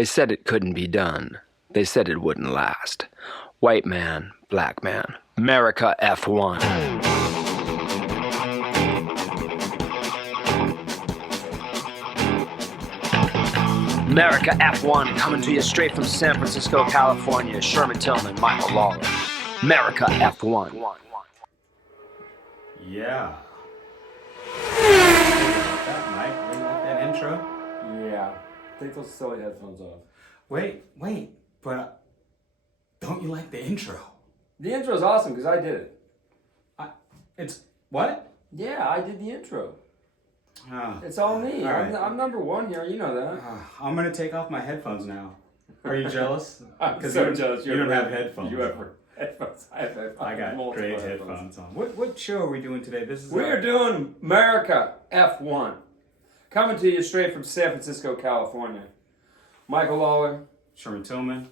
They said it couldn't be done. They said it wouldn't last. White man, black man. America F1. America F1 coming to you straight from San Francisco, California. Sherman Tillman, Michael Lawler. America F1. Yeah. That Mike, you like that intro? Yeah. Take those silly headphones off. Wait, but don't you like the intro? The intro's awesome because I did it. It's what? Yeah, I did the intro. Oh, It's all me. all right. I'm number one here. You know that. I'm gonna take off my headphones now. Are you jealous? I'm so jealous. You don't have headphones. You have headphones. I have headphones. I got multiple great headphones on. What show are we doing today? This is We're doing America F1. Coming to you straight from San Francisco, California. Michael Lawler. Sherman Tillman.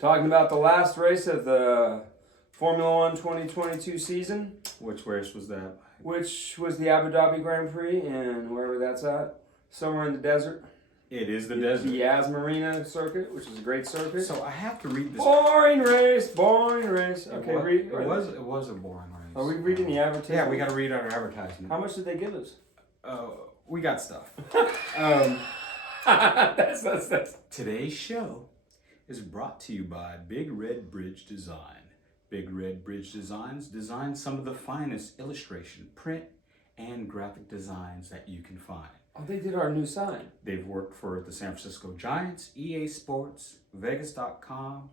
Talking about the last race of the Formula One 2022 season. Which race was that? Which was the Abu Dhabi Grand Prix, and wherever that's at, somewhere in the desert. It is the desert. The Yas Marina circuit, which is a great circuit. So I have to read this. Boring race. Okay, read. It was a boring race. Are we reading the advertisement? Yeah, we got to read our advertisement. How much did they give us? We got stuff. That's. Today's show is brought to you by Big Red Bridge Design. Big Red Bridge Designs design some of the finest illustration, print, and graphic designs that you can find. Oh, they did our new sign. They've worked for the San Francisco Giants, EA Sports, Vegas.com,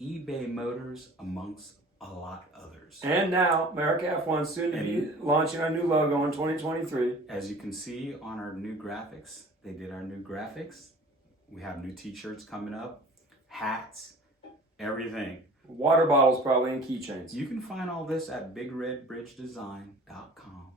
eBay Motors, amongst a lot others. And now, America F1 soon to be launching our new logo in 2023. As you can see on our new graphics, they did our new graphics. We have new t-shirts coming up, hats, everything. Water bottles probably and keychains. You can find all this at bigredbridgedesign.com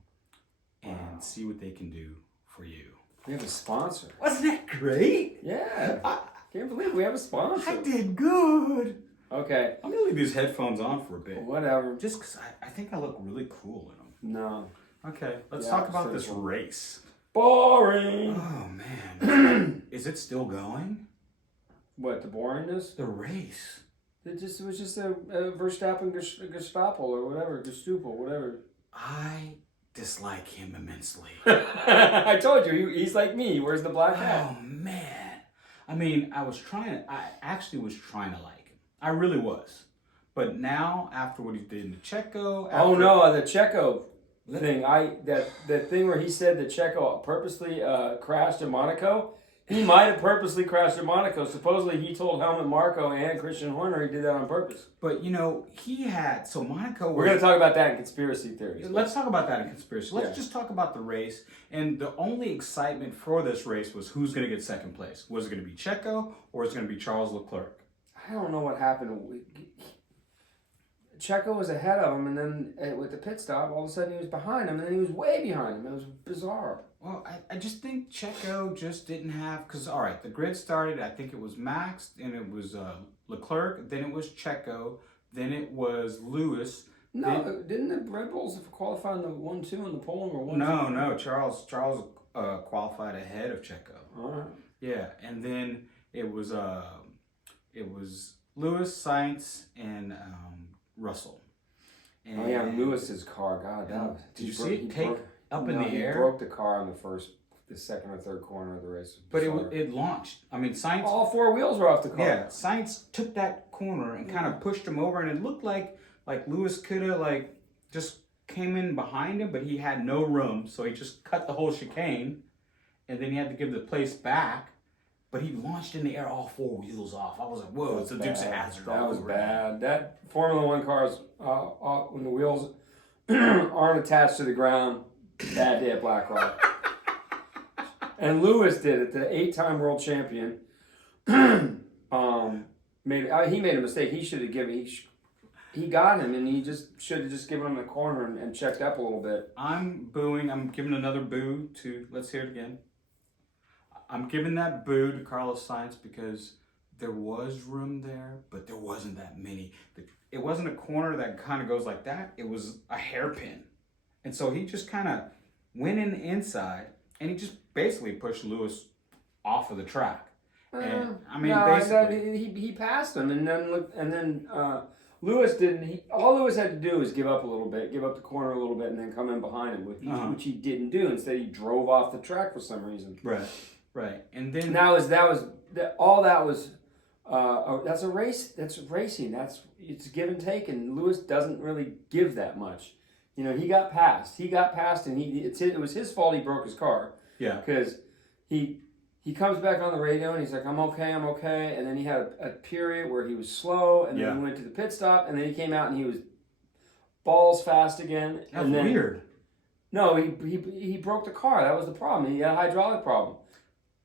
and see what they can do for you. We have a sponsor. Wasn't that great? Yeah. Can't believe we have a sponsor. I did good. Okay. I'm going to leave these headphones on for a bit. Whatever. Just because I think I look really cool in them. No. Okay, let's talk about this cool. race. Boring. Oh, man. Is it still going? What, the boringness? The race. It was just a Verstappen Gestapo or whatever, Gestapo, whatever. I dislike him immensely. I told you, he's like me. He wears the black hat. Oh, man. I mean, I actually was trying to like him. I really was. But now, after what he did in the Checo... Oh, no, the Checo thing. That thing where he said that Checo purposely crashed in Monaco. He might have purposely crashed in Monaco. Supposedly, he told Helmut Marko and Christian Horner he did that on purpose. But, he had... So, Monaco... We're going to talk about that in conspiracy theories. Let's talk about that in conspiracy. Let's just talk about the race. And the only excitement for this race was who's going to get second place. Was it going to be Checo or was it going to be Charles Leclerc? I don't know what happened. Checo was ahead of him, and then with the pit stop, all of a sudden he was behind him, and then he was way behind him. It was bizarre. Well, I just think Checo just didn't have... Because, all right, the grid started, I think it was Max, and it was Leclerc, then it was Checo, then it was Lewis. No, didn't the Red Bulls qualify in the 1-2 on the pole? Or 1-2? No, Charles qualified ahead of Checo. All right. Yeah, and then it was Lewis, Sainz, and Russell. And Lewis's car. God, that was... Did you see it take up in the air? He broke the car in the second or third corner of the race. But it launched. I mean, Sainz... All four wheels were off the car. Yeah, Sainz took that corner and kind of pushed him over, and it looked like Lewis could have just came in behind him, but he had no room, so he just cut the whole chicane, and then he had to give the place back. But he launched in the air, all four wheels off. I was like, whoa, it's a Dukes of Hazzard. That was bad. That Formula One cars, when the wheels aren't attached to the ground, bad day at Black Rock. And Lewis did it, the 8-time world champion. He made a mistake. He should have given... He got him, and he just should have just given him the corner and checked up a little bit. I'm booing. I'm giving another boo to... Let's hear it again. I'm giving that boo to Carlos Sainz because there was room there, but there wasn't that many. It wasn't a corner that kind of goes like that. It was a hairpin. And so he just kind of went in the inside, and he just basically pushed Lewis off of the track. And, I mean, no, basically, he passed him, and then Lewis didn't. All Lewis had to do was give up a little bit, give up the corner a little bit, and then come in behind him, which he didn't do. Instead, he drove off the track for some reason. Right. And then all that was. That's a race. That's racing. It's give and take, and Lewis doesn't really give that much. You know, he got passed, and it was his fault. He broke his car. Yeah. Because he comes back on the radio and he's like, I'm okay, and then he had a period where he was slow, and then he went to the pit stop, and then he came out and he was balls fast again. That's weird. No, he broke the car. That was the problem. He had a hydraulic problem.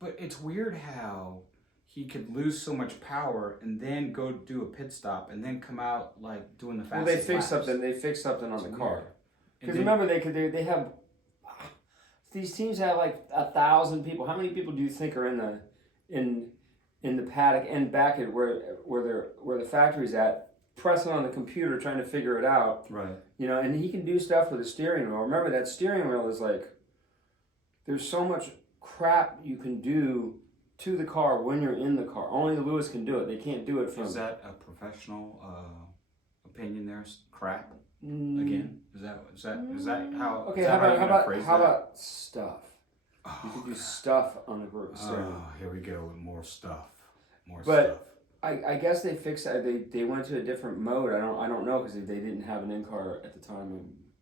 But it's weird how he could lose so much power and then go do a pit stop and then come out like doing the fastest. Well, they fixed laps. something. They fixed something on the car. Because then, remember, they have these teams have like 1,000 people. How many people do you think are in the paddock and back at where the factory's at, pressing on the computer trying to figure it out? Right. You know, and he can do stuff with the steering wheel. Remember, that steering wheel is like, there's so much crap you can do to the car when you're in the car. Only Lewis can do it. They can't do it from. Is that a professional opinion? There, crap. Again, is that how? Okay, how about stuff? Oh, You could do stuff on the group. oh, here we go with more stuff. But I guess they fixed that. They went to a different mode. I don't know because they didn't have an in-car at the time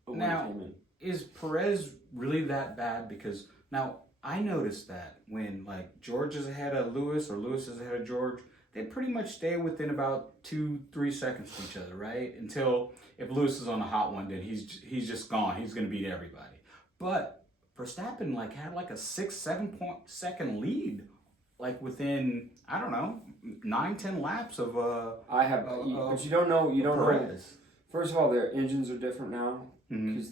when Now, he came in. Is Perez really that bad? Because now I noticed that when like George is ahead of Lewis or Lewis is ahead of George, they pretty much stay within about 2-3 seconds of each other, right? Until if Lewis is on a hot one, then he's just gone. He's going to beat everybody. But Verstappen like had like a 6-7 second lead, like within I don't know 9-10 laps of but you don't know. You don't Perez. know. First of all, their engines are different now Mm-hmm. because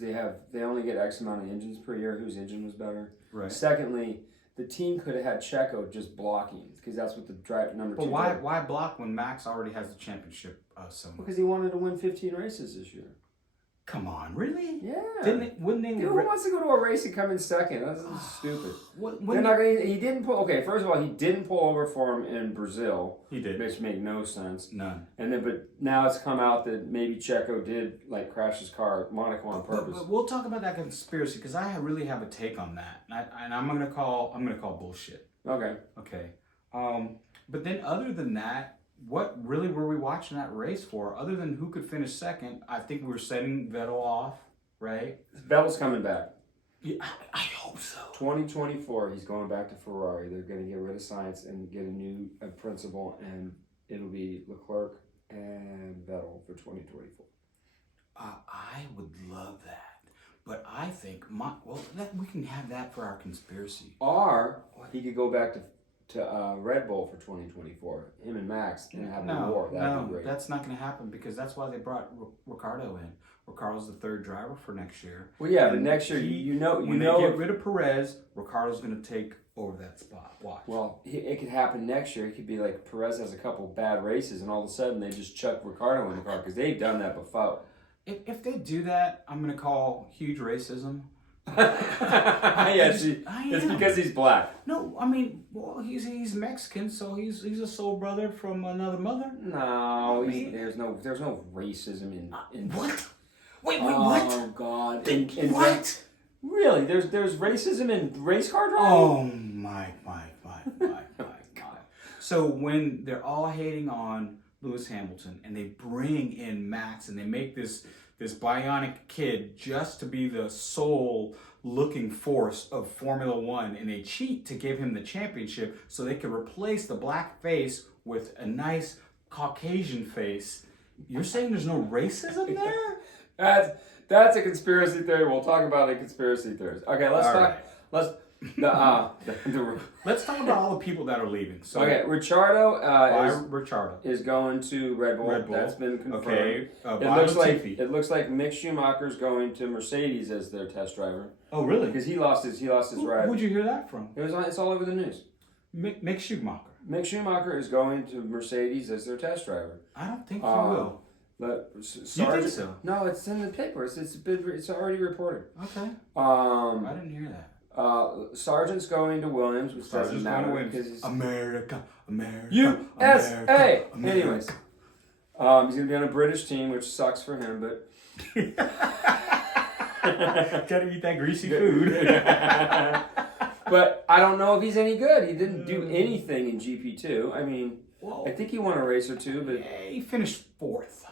they only get X amount of engines per year. Whose engine was better? Right. Secondly, the team could have had Checo just blocking because that's what the number 2. But why block when Max already has the championship somewhere? Because he wanted to win 15 races this year. Come on, really? Yeah. Wouldn't they? Dude, who wants to go to a race and come in second? That's stupid. When He didn't pull. Okay, first of all, he didn't pull over for him in Brazil. He did. Which made no sense. None. And then, but now it's come out that maybe Checo did like crash his car at Monaco on purpose. But we'll talk about that conspiracy because I really have a take on that, and I'm gonna call bullshit. Okay. But then other than that, what really were we watching that race for? Other than who could finish second, I think we were setting Vettel off, right? Vettel's coming back. Yeah, I hope so. 2024, he's going back to Ferrari. They're going to get rid of Sainz and get a new principal, and it'll be LeClerc and Vettel for 2024. I would love that, but I think we can have that for our conspiracy. Or he could go back to Red Bull for 2024. Him and Max and have a war. That'd be great. That's not going to happen because that's why they brought Ricardo in. Ricardo's the third driver for next year. Well, yeah, but next year when they get rid of Perez, Ricardo's going to take over that spot. Watch. Well, it could happen next year. It could be like Perez has a couple bad races, and all of a sudden they just chuck Ricardo in the car because they've done that before. If they do that, I'm going to call huge racism. Yes, it's because he's black. No, I mean, well, he's Mexican, so he's a soul brother from another mother. No, there's no racism in what? Wait, what? what? Oh God! What? Really? There's racism in race car driving? Oh my God! So when they're all hating on Lewis Hamilton and they bring in Max and they make this bionic kid just to be the sole looking force of Formula One, and they cheat to give him the championship so they can replace the black face with a nice Caucasian face. You're saying there's no racism there? That's a conspiracy theory. We'll talk about it, conspiracy theories. Okay, let's talk. Right. Let's talk about all the people that are leaving. So, okay, Ricciardo is going to Red Bull. That's been confirmed. Okay, it looks like Mick Schumacher's going to Mercedes as their test driver. Oh, really? Because he lost his ride. Who'd you hear that from? It's all over the news. Mick Schumacher. Mick Schumacher is going to Mercedes as their test driver. I don't think he will. But you think so? No, it's in the paper. It's already reported. Okay. I didn't hear that. Sargent's going to Williams, which doesn't matter because America. America. USA. America. Anyways, he's gonna be on a British team, which sucks for him, but Gotta eat that greasy food. but I don't know if he's any good. He didn't do anything in GP2. I mean, Whoa. I think he won a race or two, but Yeah, he finished 4th.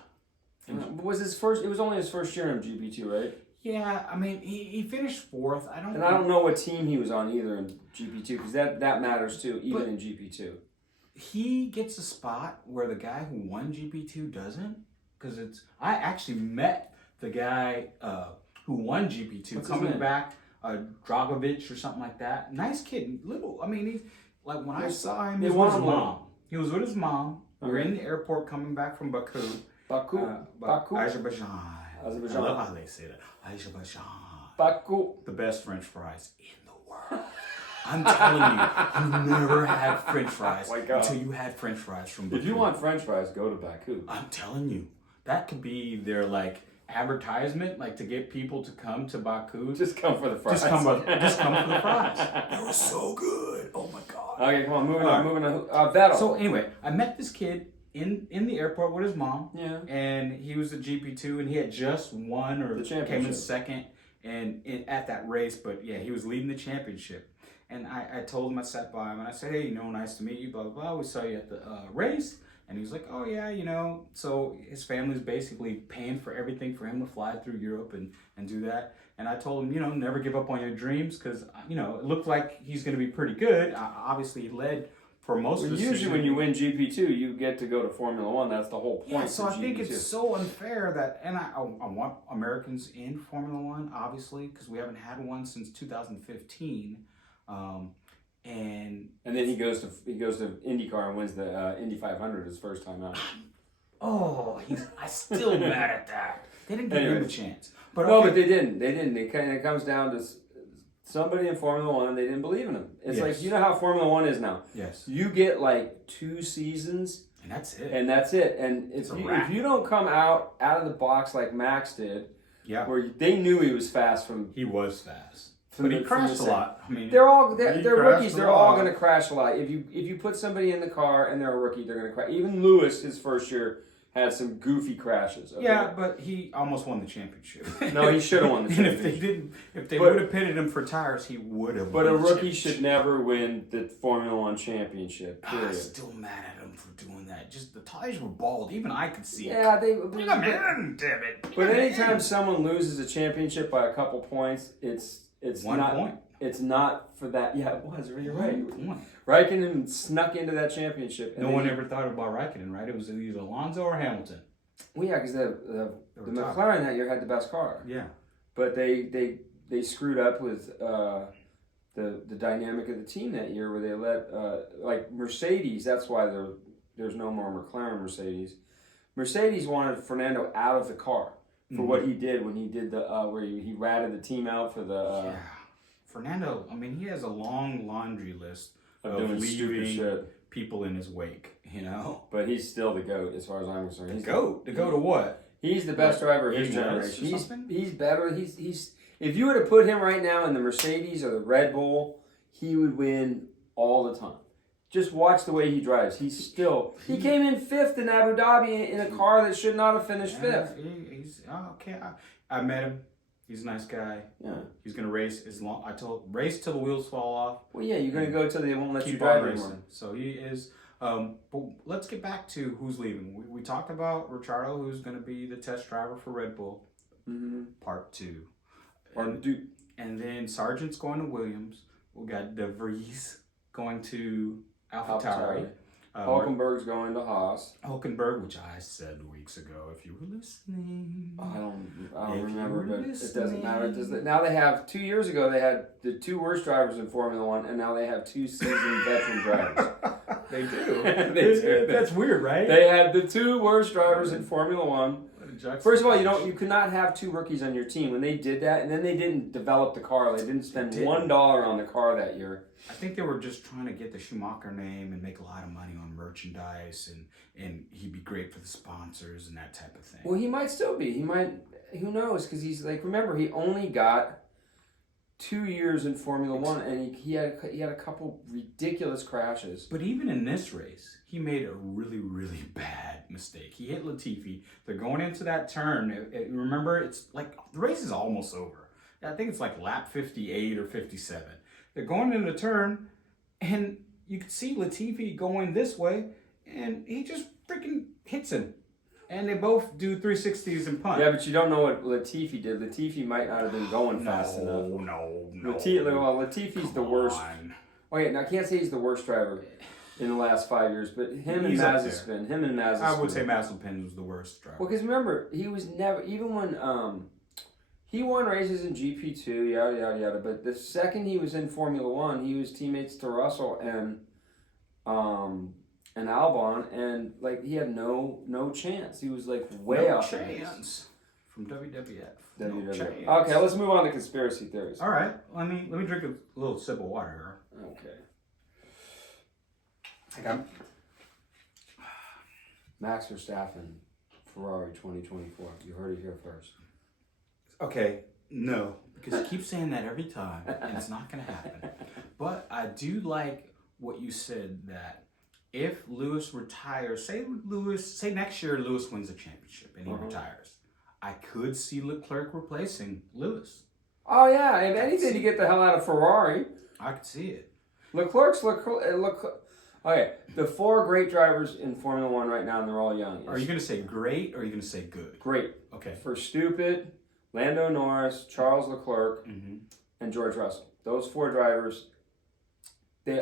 was his first? It was only his first year in GP2, right? Yeah, I mean, he finished 4th. I don't know what team he was on either in GP2 because that matters too, even But in GP2. he gets a spot where the guy who won GP2 doesn't, because I actually met the guy who won GP2 What's his coming name? back, Dragovic or something like that. Nice kid, little. I mean, he's like when I saw him, he was with his mom. He was with his mom. We were in the airport coming back from Baku. Baku. Azerbaijan. I love how they say that. Azerbaijan. Baku. The best French fries in the world. I'm telling you, you never had French fries until you had French fries from Baku. If you want French fries, go to Baku. I'm telling you, that could be their like advertisement, like to get people to come to Baku. Just come for the fries. Just come for the fries. They were so good. Oh my god. Okay, come on, moving on. Vettel. So anyway, I met this kid in the airport with his mom. Yeah. And he was a GP2, and he had just won or The came in championship. second at that race. But yeah, he was leading the championship. And I told him, I sat by him, and I said, hey, nice to meet you, blah, blah, blah. We saw you at the race. And he was like, oh, yeah, So his family's basically paying for everything for him to fly through Europe and do that. And I told him, never give up on your dreams because, it looked like he's going to be pretty good. Obviously, he led for most of the season. Usually when you win GP2, you get to go to Formula One. That's the whole point. Yeah, so of I think GP2. it's so unfair that, and I want Americans in Formula One, obviously, because we haven't had one since 2015. And then he goes to IndyCar and wins the Indy 500 his first time out. I'm still mad at that. They didn't give him a chance. But No, but they didn't. It comes down to somebody in Formula One. They didn't believe in him. It's like, you know how Formula One is now. Yes. You get like 2 seasons. And that's it. And if you don't come out of the box like Max did, where they knew he was fast from. He was fast. But he crashed a lot. I mean, they're rookies. They're all going to crash a lot. If you put somebody in the car and they're a rookie, they're going to crash. Even Lewis, his first year, had some goofy crashes. Okay? Yeah, but he almost won the championship. No, he should have won the championship. And if they would have pitted him for tires, he would have. But a rookie should never win the Formula One championship. Period. I'm still mad at him for doing that. Just the tires were bald. Even I could see it. Yeah, Bring him in, damn it. But anytime someone loses a championship by a couple points, it's 1 not. point. It's not for that. Yeah, it was. You're right. 1 point. Raikkonen snuck into that championship. No one ever thought about Raikkonen, right? It was either Alonso or Hamilton. Well, yeah, because the McLaren that year had the best car. Yeah. But they screwed up with the dynamic of the team that year, where they let like Mercedes. That's why there's no more McLaren Mercedes. Mercedes wanted Fernando out of the car for what he did when he did the where he ratted the team out for the. Fernando, I mean, he has a long laundry list of doing stupid shit. People in his wake, But he's still the GOAT as far as I'm concerned. The GOAT of what? He's the best driver of his generation. He's better. He's if you were to put him right now in the Mercedes or the Red Bull, he would win all the time. Just watch the way he drives. He came in 5th in Abu Dhabi in a car that should not have finished 5th. He's okay. I met him. He's a nice guy. Yeah. He's gonna race race till the wheels fall off. Well, yeah, you're gonna go till they won't let you Keep drive on anymore. racing. So he is. But let's get back to who's leaving. We talked about Ricciardo, who's gonna be the test driver for Red Bull. Part 2. And then Sargent's going to Williams. We got De Vries going to AlphaTauri. Hulkenberg's going to Haas. Hulkenberg, which I said weeks ago, if you were listening. I don't remember, but it doesn't matter. Now they have 2 years ago they had the 2 worst drivers in Formula One, and now they have 2 seasoned veteran drivers. They do. They do. That's weird, right? They had the 2 worst drivers in Formula One. First of all, you could not have 2 rookies on your team. When they did that, and then they didn't develop the car. They didn't spend $1 on the car that year. I think they were just trying to get the Schumacher name and make a lot of money on merchandise, and he'd be great for the sponsors and that type of thing. Well, he might still be. He might. Who knows? Because he's like, remember, he only got 2 years in Formula One, and he had a couple ridiculous crashes. But even in this race, he made a really, really bad mistake. He hit Latifi. They're going into that turn. Remember, it's like the race is almost over. I think it's like lap 58 or 57. They're going into the turn, and you can see Latifi going this way, and he just freaking hits him. And they both do 360s and punt. Yeah, but you don't know what Latifi did. Latifi might not have been going fast enough. No. Latifi's the worst. Okay, now I can't say he's the worst driver in the last 5 years, but him and Mazepin. I would say Mazepin was the worst driver. Well, because remember, he was never, even when he won races in GP2, yada, yada, yada, but the second he was in Formula One, he was teammates to Russell and Albon, and like he had no chance. He was like way off the race. From WWF. Okay, let's move on to conspiracy theories. All right, let me drink a little sip of water here. Okay. I got Max Verstappen, Ferrari 2024. You heard it here first. Okay, no, because you keep saying that every time, and it's not going to happen. But I do like what you said, that if Lewis retires, say next year Lewis wins the championship and he retires, I could see Leclerc replacing Lewis. Oh yeah, if anything to get the hell out of Ferrari. I could see it. Leclerc. Okay, the 4 great drivers in Formula One right now, and they're all young. Are you going to say great or are you going to say good? Great. Okay. For stupid, Lando Norris, Charles Leclerc, and George Russell. Those 4 drivers,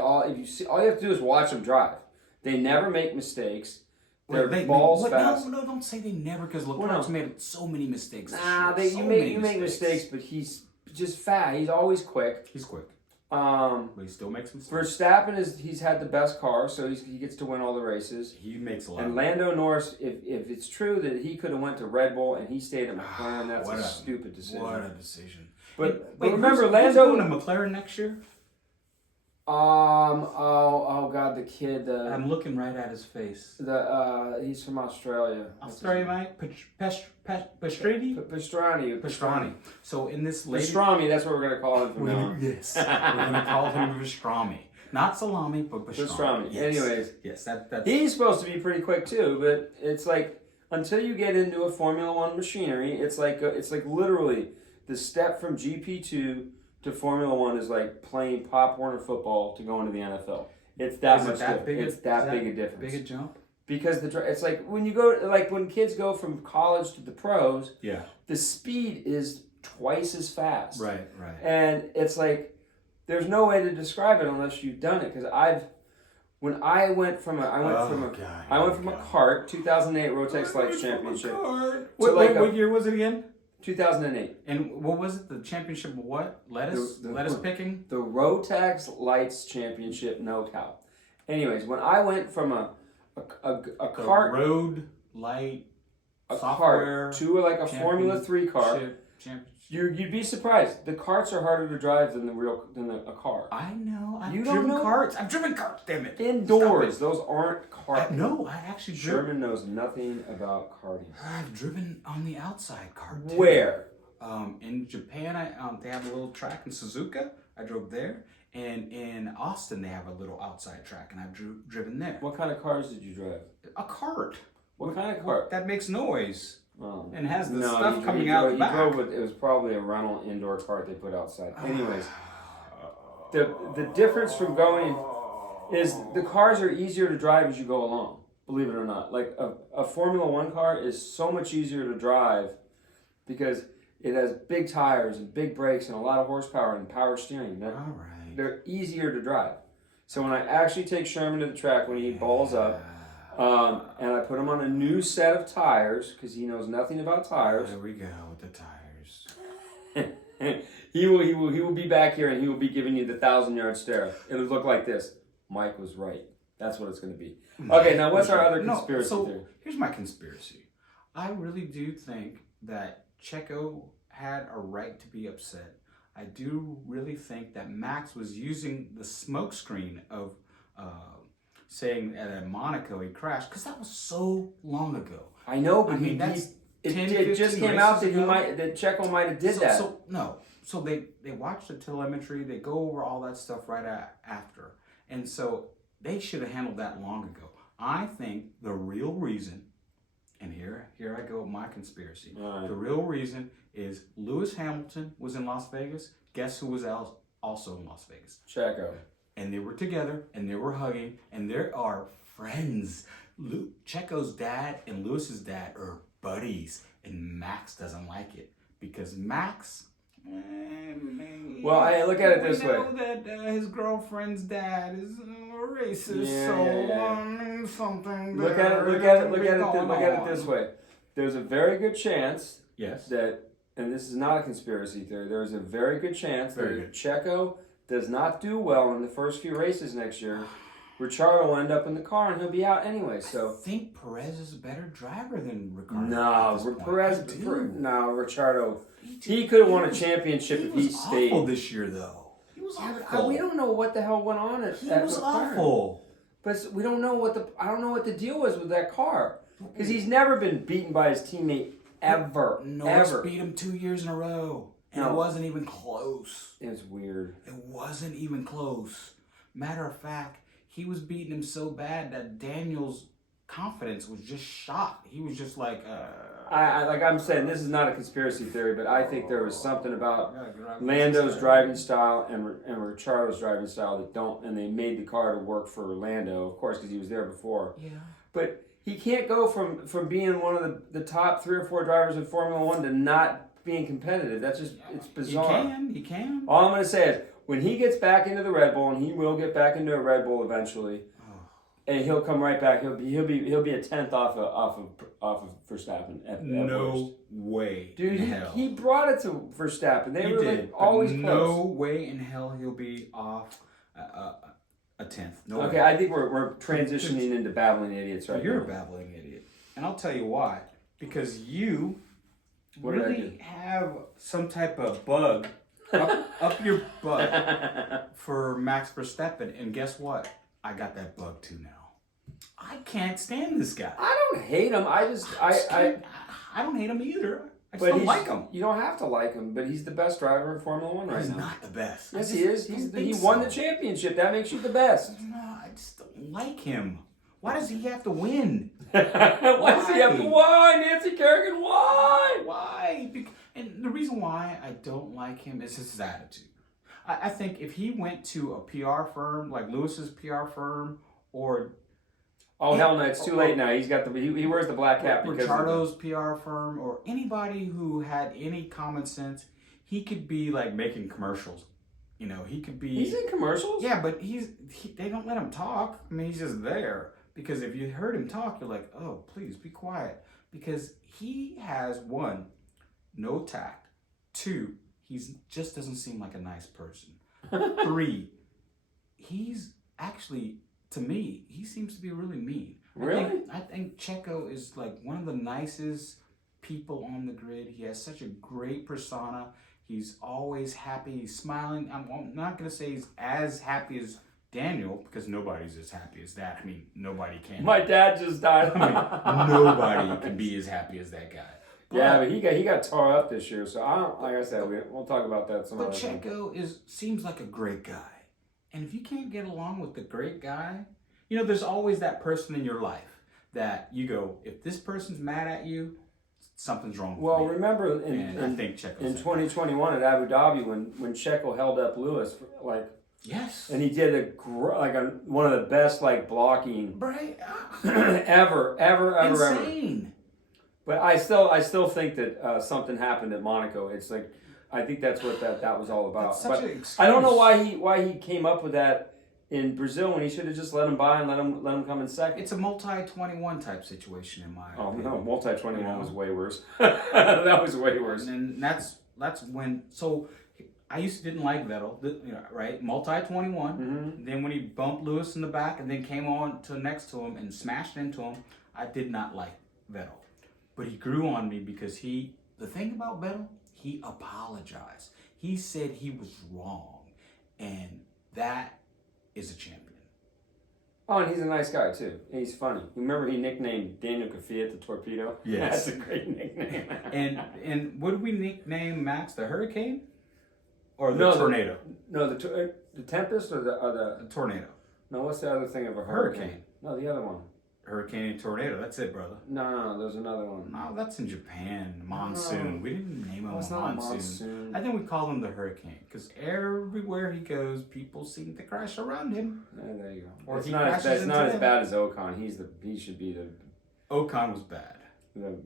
all you have to do is watch them drive. They never make mistakes. They're balls fast. No, don't say they never, because Leclerc's made so many mistakes. Nah, you make mistakes, but he's just fast. He's always quick. He's quick. But he still makes mistakes. Verstappen he's had the best car, so he gets to win all the races. He makes a lot. And Lando Norris, if it's true that he could have went to Red Bull and he stayed at McLaren, that's a stupid decision. What a decision. But remember, Lando going to McLaren next year. Oh God, the kid. I'm looking right at his face. He's from Australia. Australia, mate. Pastrani. So in this pastrami, that's what we're gonna call him from now on. Yes, we're gonna call him pastrami, not salami, but pastrami. Yes. Anyways, yes, that's. He's supposed to be pretty quick too, but it's like until you get into a Formula One machinery, it's like literally the step from GP2 to Formula One is like playing Pop Warner football to go into the NFL. It's that much. It's that big a difference. Big a jump. Because it's like when you go, like when kids go from college to the pros. Yeah. The speed is twice as fast. Right. And it's like there's no way to describe it unless you've done it. Because I went from a kart, 2008 Rotex Lights Championship. What year was it again? 2008. And what was it? The championship of what? Lettuce picking? The Rotex Lights Championship no-cow. Anyways, when I went from a kart... road light a software kart to like a Formula 3 car, you'd be surprised. The karts are harder to drive than a car. I know. I've driven karts, damn it. Indoors. Those aren't karts. No, I actually driven. Sherman knows nothing about karting. I've driven on the outside kart too. Where? In Japan, they have a little track in Suzuka. I drove there. And in Austin, they have a little outside track, and I've driven there. What kind of cars did you drive? A cart. What kind of cart? That makes noise. Oh. And has the stuff coming out the back. It was probably a rental indoor cart they put outside. Anyways, the difference from going is the cars are easier to drive as you go along, believe it or not. Like a Formula One car is so much easier to drive because it has big tires and big brakes and a lot of horsepower and power steering. They're easier to drive. So when I actually take Sherman to the track when he balls up, and I put him on a new set of tires because he knows nothing about tires. There we go with the tires. He will be back here and he will be giving you the 1,000-yard stare. It'll look like this. Mike was right. That's what it's going to be. Okay, now what's our other conspiracy theory? Here's my conspiracy. I really do think that Checo had a right to be upset. I do really think that Max was using the smokescreen of saying that at Monaco he crashed, because that was so long ago. I know, but it just came out that Checo might have did that. So no, so they watch the telemetry, they go over all that stuff right after. And so they should have handled that long ago. I think the real reason, and here I go with my conspiracy. Right. The real reason is Lewis Hamilton was in Las Vegas. Guess who was also in Las Vegas? Checo. And they were together, and they were hugging, and they are friends. Checo's dad and Lewis's dad are buddies, and Max doesn't like it because Max. Well, I look at it this way. We know that his girlfriend's dad is racist, Yeah. Something. Look at it this way. There's a very good chance Yes. that, and this is not a conspiracy theory. There's a very good chance Very that good. if Checo does not do well in the first few races next year, Ricciardo will end up in the car and he'll be out anyway. I So think Perez is a better driver than Ricardo. no, at this point. Perez. I do. No, Ricciardo. He could have won a championship if he was stayed. awful this year, though. He was awful. We don't know what the hell went on at He at was McLaren. awful. But we don't know I don't know what the deal was with that car. Because he's never been beaten by his teammate ever. Norris ever. beat him 2 years in a row. And No. it wasn't even close. It's weird. It wasn't even close. Matter of fact, he was beating him so bad that Daniel's confidence was just shot. He was just like, Like I'm saying, this is not a conspiracy theory, but I think there was something about Lando's driving style and Ricciardo's driving style that don't, and they made the car to work for Lando, of course, because he was there before. Yeah. But he can't go from being one of the top 3 or 4 drivers in Formula One to not being competitive. That's just, it's bizarre. He can. All I'm going to say is, when he gets back into the Red Bull, and he will get back into a Red Bull eventually, and he'll come right back. He'll be a 10th off of Verstappen at worst. No way. Dude, in hell. he brought it to Verstappen. They He were did, like but always no close. way in hell he'll be off a 10th. No Okay, way. I think we're transitioning into babbling idiots right You're now. a babbling idiot. And I'll tell you why. Because you What did I really do? have some type of bug up your butt for Max Verstappen. And guess what? I got that bug too now. I can't stand this guy. I don't hate him. I don't hate him either. I just but don't he's- like him. You don't have to like him, but he's the best driver in Formula One right He's now. not the best. Yes, I he is. just He don't won think the so. championship. That makes you the best. No, I just don't like him. Why does he have to win? Why does he have to? Why, Nancy Kerrigan? Why? Why? And the reason why I don't like him is his attitude. I think if he went to a PR firm like Lewis's PR firm or Oh hell no! It's too late now. He's got he wears the black hat because of Ricciardo's PR firm or anybody who had any common sense, he could be like making commercials. You know, he could be. He's in commercials. Yeah, but they don't let him talk. I mean, he's just there. Because if you heard him talk, you're like, oh, please be quiet. Because he has, 1, no tact. 2, he's just doesn't seem like a nice person. 3, he's actually, to me, he seems to be really mean. Really? I think Checo is like one of the nicest people on the grid. He has such a great persona. He's always happy. He's smiling. I'm not going to say he's as happy as Daniel, because nobody's as happy as that. I mean, nobody can. My dad just died. I mean, nobody can be as happy as that guy. Yeah, but he got tore up this year, so I don't. Like I said, we'll talk about that some But other time. Checo seems like a great guy, and if you can't get along with the great guy, you know, there's always that person in your life that you go, if this person's mad at you, something's wrong with Well, me. remember And I think Checo's in that 2021 at Abu Dhabi when Checo held up Lewis like. Yes. And he did one of the best blocking Right. ever. Insane. But I still think that something happened at Monaco. It's like I think that's what that was all about. That's such But an excuse. I don't know why he came up with that in Brazil when he should have just let him by and let him come in second. It's a multi-21 type situation in my Oh opinion. no, multi 21 You know? was way worse. That was way worse. And that's when. So I didn't like Vettel, right? Multi-21. Mm-hmm. Then when he bumped Lewis in the back and then came on to next to him and smashed into him, I did not like Vettel. But he grew on me because the thing about Vettel, he apologized. He said he was wrong. And that is a champion. Oh, and he's a nice guy too. And he's funny. Remember he nicknamed Daniel Kvyat the Torpedo? Yes. That's a great nickname. And what did we nickname Max? The Hurricane? Or the No, tornado? No, the Tempest or the The tornado. no. What's the other thing of a Hurricane. No, the other one. Hurricane and tornado. That's it, brother. No. There's another one. No, that's in Japan. Monsoon. We didn't name him No, it's a not monsoon. a monsoon. I think we call him the hurricane because everywhere he goes, people seem to crash around him. There you go. Or It's he not as crashes bad. It's not into as them. bad as Ocon. He should be the. Ocon was bad.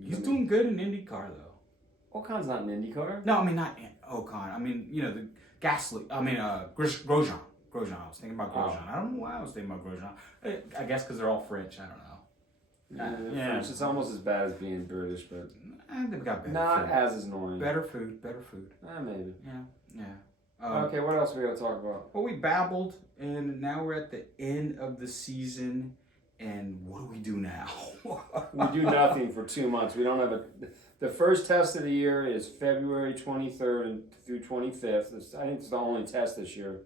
He's doing good in IndyCar though. Ocon's not an IndyCar. No, I mean not Ocon. I mean the Gasly. I mean Grosjean. Grosjean. I was thinking about Grosjean. I don't know why I was thinking about Grosjean. I guess because they're all French. I don't know. Yeah, French, it's almost as bad as being British, but They've got better not food. as annoying. Better food. Maybe. Yeah. Okay, what else we got to talk about? Well, we babbled, and now we're at the end of the season, and what do we do now? We do nothing for 2 months. We don't have the first test of the year is February 23rd and through 25th. I think it's the only test this year.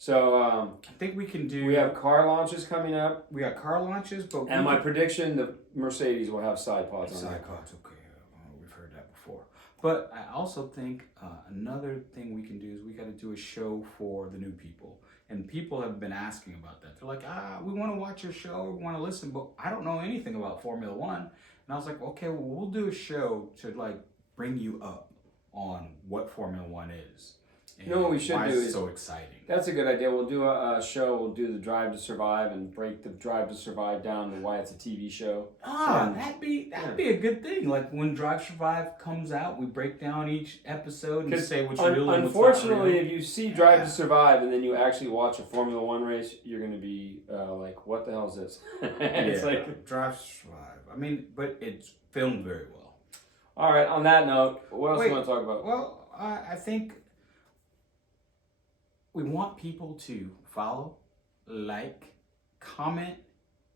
So I think we can do. we have car launches coming up. We got car launches, but And my prediction, the Mercedes will have side pods on side it. pods. Okay, we've heard that before. But I also think another thing we can do is we got to do a show for the new people. And people have been asking about that. They're like, we want to watch your show, we want to listen, but I don't know anything about Formula One. And I was like, okay, well, we'll do a show to like bring you up on what Formula One is. And You know what we should why do it's is- so exciting. That's a good idea. We'll do a show. We'll do the Drive to Survive and break the Drive to Survive down to why it's a TV show. That'd be a good thing. Like when Drive Survive comes out, we break down each episode and say what's real and what's not Unfortunately, real. if you see Drive to Survive and then you actually watch a Formula One race, you're going to be like, what the hell is this? It's like, Drive Survive. I mean, but it's filmed very well. all right, on that note, what else do you want to talk about? Well, I think we want people to follow, like, comment,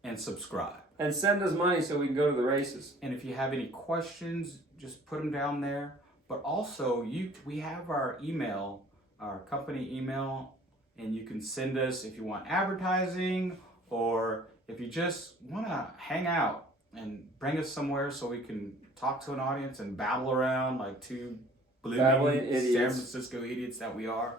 and subscribe. And send us money so we can go to the races. And if you have any questions, just put them down there. But also, we have our email, our company email, and you can send us if you want advertising or if you just want to hang out and bring us somewhere so we can talk to an audience and babble around like two Babbling blooming idiots. San Francisco idiots that we are.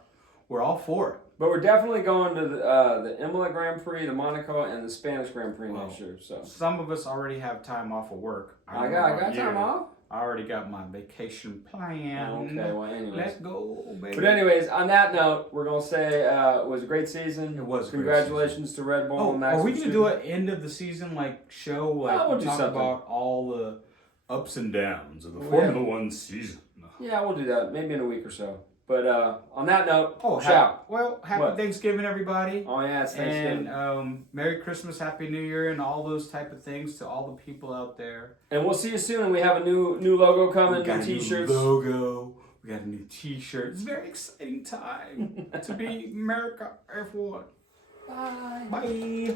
We're all for it. But we're definitely going to the Imola Grand Prix, the Monaco, and the Spanish Grand Prix next year. So Some of us already have time off of work. I don't know got about time you. off. I already got my vacation planned. Okay, well, anyways. Let's go, baby. But anyways, on that note, we're gonna say it was a great season. It was a great Congratulations to Red Bull Oh, and Max. are we gonna Verstappen. do an end of the season like show? Like we'll do talk something. about all the ups and downs of the Yeah. Formula One season. Yeah, we'll do that. Maybe in a week or so. But on that note, Oh, ciao. happy What? Thanksgiving, everybody. Oh yeah, it's Thanksgiving. And Merry Christmas, Happy New Year, and all those type of things to all the people out there. And we'll see you soon. We have a new logo coming, We got new a new T-shirts. logo. We got a new T-shirt. It's a very exciting time to be America F1. Bye. Bye.